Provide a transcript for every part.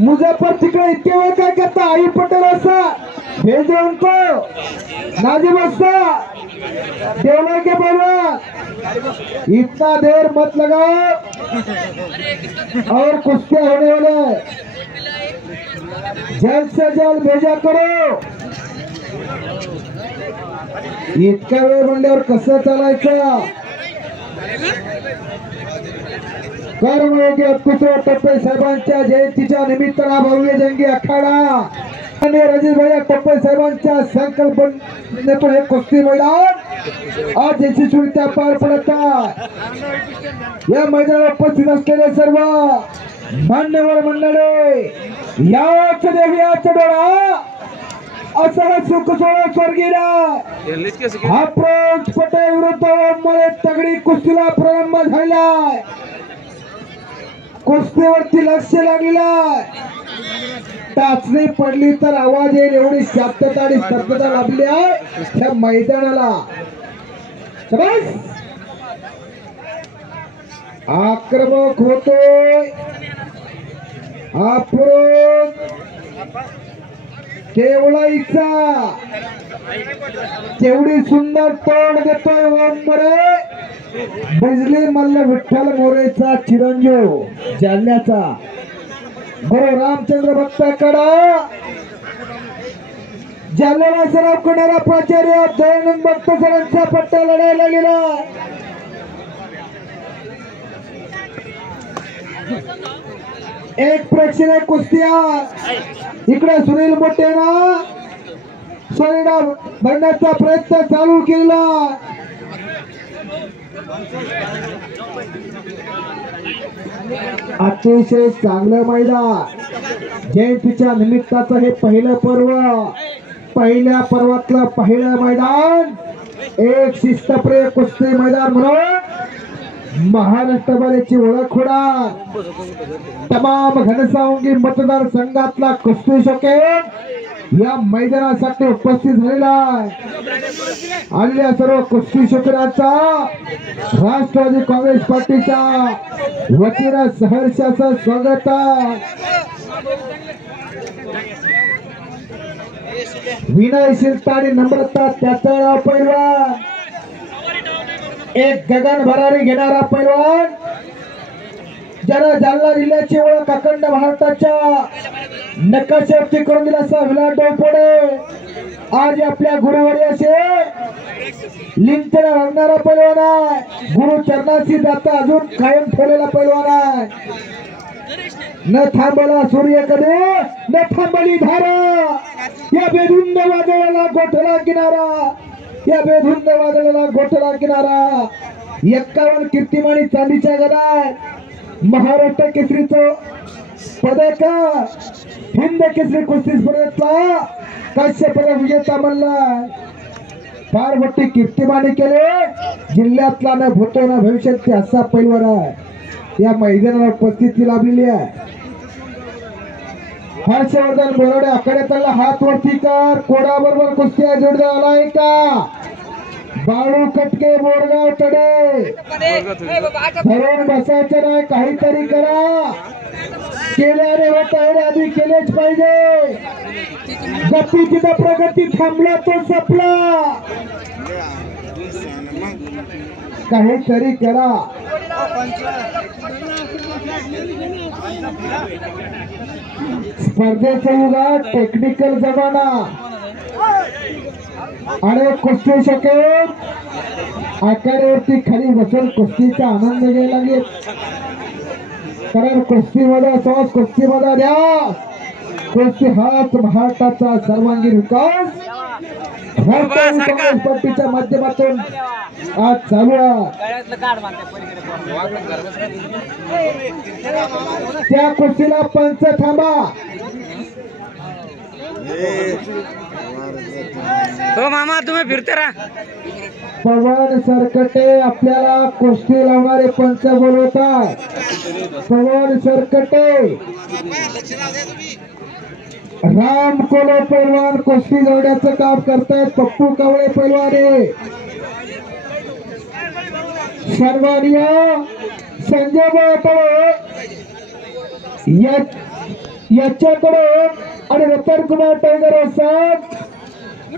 मुजफ्फर तिकडे इतके वेळ काय करता? आई पटेल असा भेज दो उनको, नाजिम असा देवला के पहलवान, इतना देर मत लगाओ और कुश्तियां होने वाले, जल्द से जल्द भेजा करो। इतका वेळ म्हणल्यावर कसं चालायचं? कर्मयोगी अत्कुचराव टप्पे साहेबांच्या जयंतीच्या निमित्तानं भव्य जंगी आखाडा आणि राजेशभाई टप्पे साहेबांच्या संकल्पनेतून हे कुस्ती मैदान आज यशस्वीरित्या पार पडत आहे। या मैदानात उपस्थित असलेले सर्व मान्यवर मंडळी, याच देवीचा डोळा असा सुख सोहळा स्वर्गीय अप्रोच पटेल विरुद्ध ओममध्ये तगडी कुस्तीला प्रारंभ झालाय। कुस्तीवरती लक्ष लागलेला, टाचणी पडली तर आवाज येईल एवढी शांतता आणि स्तब्धता लाभली आहे त्या मैदानाला। आक्रमक होतोय अप्रोच केवळाईचा, केवढी सुंदर तोड देतोय ओमरे बिजली मल्ल विठ्ठल मोरेचा चिरंजीव जालन्याचा गुरु रामचंद्र भक्ताकडा जालन्याला सराव करणारा प्राचार्य दयानंद भक्त सरांचा पट्टा लढायला गेला। एक प्रेक्षणीय कुस्त्या इकडे सुनील मोठेना सोयडा भरण्याचा प्रयत्न चालू केला। अतिशय चांगलं मैदान, जयंतीच्या निमित्ताचं हे पहिलं पर्व, पहिल्या पर्वातलं पहिलं मैदान, एक शिस्तप्रिय कुस्ती मैदान म्हणून महाराष्ट्रभराची ओळख होणार। तमाम घनसावंगी मतदारसंघातला कुस्ती शौकीन या मैदानासाठी उपस्थित झालेला आहे। आलेल्या सर्व कुस्ती शौकीनांचा राष्ट्रवादी काँग्रेस पार्टीच्या वतीनं सहर्षाचं स्वागत आहे। विनयशीलता आणि नम्रता त्याचा नाव पैलवान, एक गगन भरारी घेणारा पैलवान, ज्याला जालना जिल्ह्याची ओळख अखंड भारताच्या नकाशावरती करून दिला असा विलास डोईफोडे आज आपल्या गुरुवर्याचे लिंचन रंगणारा पैलवान आहे। गुरु चरणाशी जाता अजून कायम ठेवलेला पैलवान आहे। न थांबला सूर्य कधी, न थांबली धारा, या बेधुंद वादळाला गोठला किनारा, या बेधुंद वादळाला गोठला किनारा। 51 कीर्तिमानी चांदीच्या गदात महाराष्ट्र केसरीचं पदक, हिंद केसरी कुस्ती स्पर्धेतला काश्य पदक विजेता बनला। फार मोठी कीर्तिमानी केले, जिल्ह्यातला न भूतो न भविष्यात असा पैलवान आहे। या मैदानाला उपस्थिती लाभलेली आहे। हर्षवर्धन बोराडे आखाड्यातला हात वरती कर, कोडाबरोबर कुस्त्या जोडला आलाय का? बाळू कटके बोरगाव तडे धरून बसायचं नाही, काहीतरी करा, केल्याने होत आहे, आधी केलेच पाहिजे। गती तिथं प्रगती थांबला तो सपला, काहीतरी करा। स्पर्धेचा युगात टेक्निकल जमाना, अनेक कुस्ती शौकीन आखाड्यावरती खाली बसून कुस्तीचा आनंद घ्यायला लागले। कारण कुस्तीमध्ये सॉस, कुस्तीमध्ये द्या, कुस्ती हाच भारताचा सर्वांगीण विकास राष्ट्रवादी काँग्रेस पार्टीच्या माध्यमातून आज चालू आहे। त्या कुस्तीला पंच थांबा। हो मामा, तुम्ही फिरते राहा। पवन सरकटे आपल्याला कुस्ती लावणारे पंच बोलवतात। पवन सरकटे, राम कोले पैलवान कुस्ती जोडण्याचं काम करतायत। पप्पू कावळे पैलवान, सन्माननीय संजय भाऊ याच्याकडून आणि रतन कुमार टायगर वसाद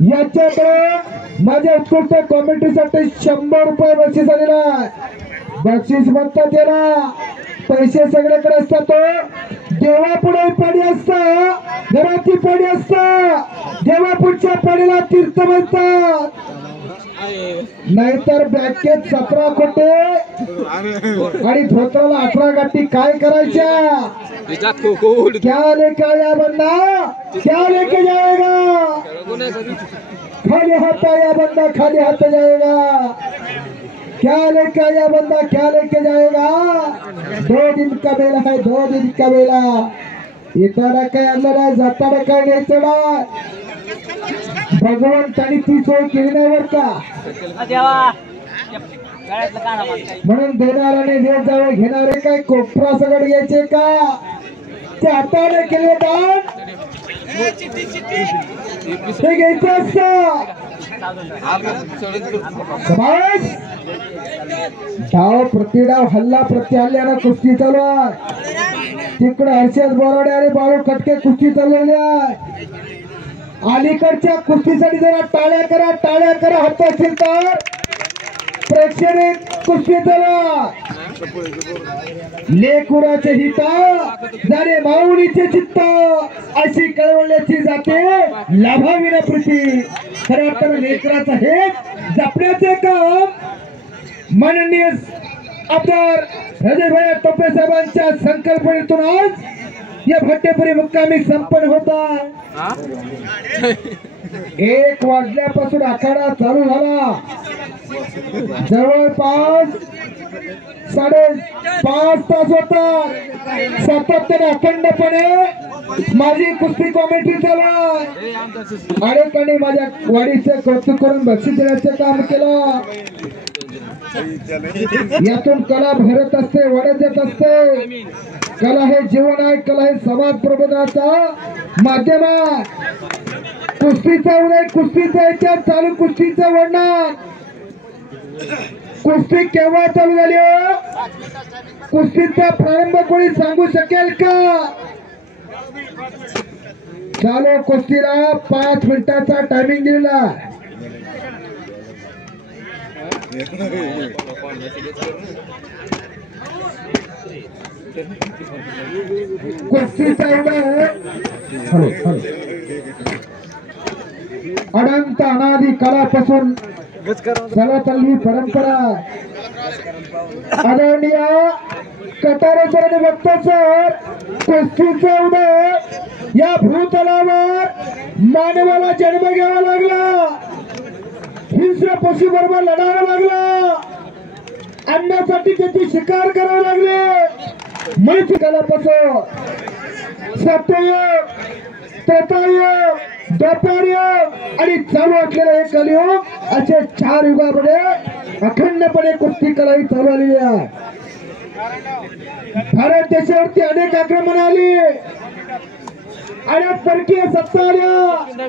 याच्याकडून माझ्या उत्कृष्ट कॉमेंट्रीसाठी 100 रुपये बक्षीस आलेला आहे. बक्षीस म्हणतात याला, पैसे सगळ्याकडे असतात. देवापुढे पाणी असतं, घराची पाणी असतं, देवापुढच्या पाणीला तीर्थ म्हणतात. नाहीतर बँकेत 17 कोटी आणि धोत्राला 18 गाठी काय करायच्या. क्या लेके आया बंदा, क्या लेके जाएगा. खाली हाथ आया बंदा, खाली हाथ जाएगा. क्या लेके आया बंदा, क्या लेके जाएगा. 2 दिन का मेला है, 2 दिन का मेला. येताना काय आणलं नाही, जाताना काय न्यायचं नाही. भगवंतानी ती सोय केली नाही बर का. म्हणून देणाऱ्याने देत जावे, घेणारे काय कोपरा सगळं घ्यायचे का. ते हाताने केले दान ते घ्यायचं असतं. डाव प्रतिडाव, हल्ला प्रति हल्ल्यानं कुस्ती चालू आहे. तिकडे हर्षद बोराडे आणि बाळू कटके कुस्ती चालवली आहे. अलीकडच्या कुस्तीसाठी जरा टाळ्या करा, टाळ्या करा. हात असतील तर प्रेक्षणिक कुस्ती चला. लेकुराचे हित जाणे माऊलीचे चित्त, अशी कळवण्याची जाते लाभाविना प्रीती. खरं तर लेकराचं हे जपण्याचे काम माननीय आमदार राजेभाई टोपे साहेबांच्या संकल्पनेतून आज या भट्टेपुरी मुक्कामी संपन्न होता. 1 वाजल्यापासून आखाडा चालू झाला. जवळपास 5.5 तास होता. सातत्याने अखंडपणे माझी कुस्ती कॉमेंट्री चालू आहे. अनेकांनी माझ्या वाढीचं कौतुक करून बक्षीस देण्याचं काम केलं. यातून कला भरत असते, वाढत येत असते. कला हे जीवन आहे, कला हे समाज प्रबोधनाचा माध्यम आहे. कुस्तीचा उदय, कुस्तीचा याच्यात चालू, कुस्तीचं वर्णन. कुस्ती केव्हा चालू झाली हो, कुस्तीचा प्रारंभ कोणी सांगू शकेल का. चालू कुस्तीला 5 मिनिटाचा टायमिंग दिलेला. कुस्तीचा अनंत अनादी काळापासून चालत आलेली परंपरा. आदरणीय कटारेश्वर आणि भक्तेश्वर कुस्तीचा उदय या भूतलावर मानवाला जन्म घ्यावा लागला. हिंस्र पशु बरोबर लढावं लागलं. अन्नासाठी त्याची शिकार करावे लागले. मनुष्य कालापासून सत्ययुग, त्रेतायुग, द्वापारयुग आणि चालू असलेलं हे कलियुग, असे 4 युगामध्ये अखंडपणे कुस्ती कला ही चालू आलेली आहे. भारत देशावरती अनेक आक्रमण आली, अनेक परकीय सत्ता आल्या.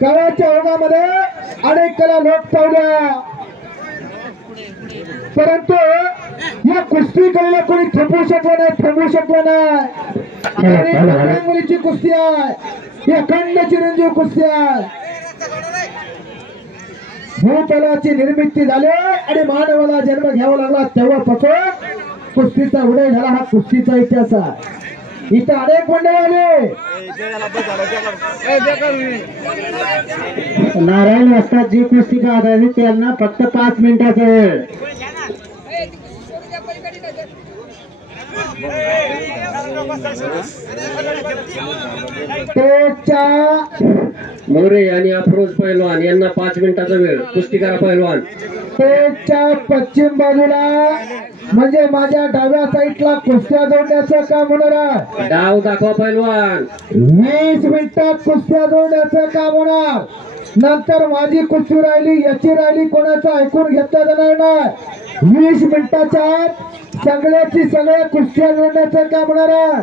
काळाच्या ओघामध्ये अनेक कला लोप पावल्या. परंतु या कुस्ती कलेला कोणी थांबवू शकलं नाही, थांबवू शकलं नाही. मुलीची कुस्ती आहे, ही अखंड चिरंजीव कुस्ती आहे. भूतलाची निर्मिती झाली आणि मानवाला जन्म घ्यावा लागला. तेव्हापासून कुस्तीचा उदय झाला. हा कुस्तीचा इतिहास आहे. इथं अनेक मंडळ आले. नारायण वस्ताद जी कुस्ती का आधारित त्यांना फक्त 5 मिनिटाचा वेळ. मोरे आणि अफरोज पैलवान यांना 5 मिनिटाचा वेळ. कुस्ती करा पैलवान. पेच्या पश्चिम बाजूला म्हणजे माझ्या डाव्या साईडला कुस्त्या जोडण्याचं काम होणार आहे. डाव दाखवा पैलवान. 20 मिनिटात कुस्त्या जोडण्याचं काम होणार. नंतर माझी कुस्ती राहिली, याची राहिली, कोणाचं ऐकून घेतलं जाणार नाही. 20 मिनिटाच्या सगळ्याची सगळ्या कुस्त्या जोडण्याचं काम होणार आहे.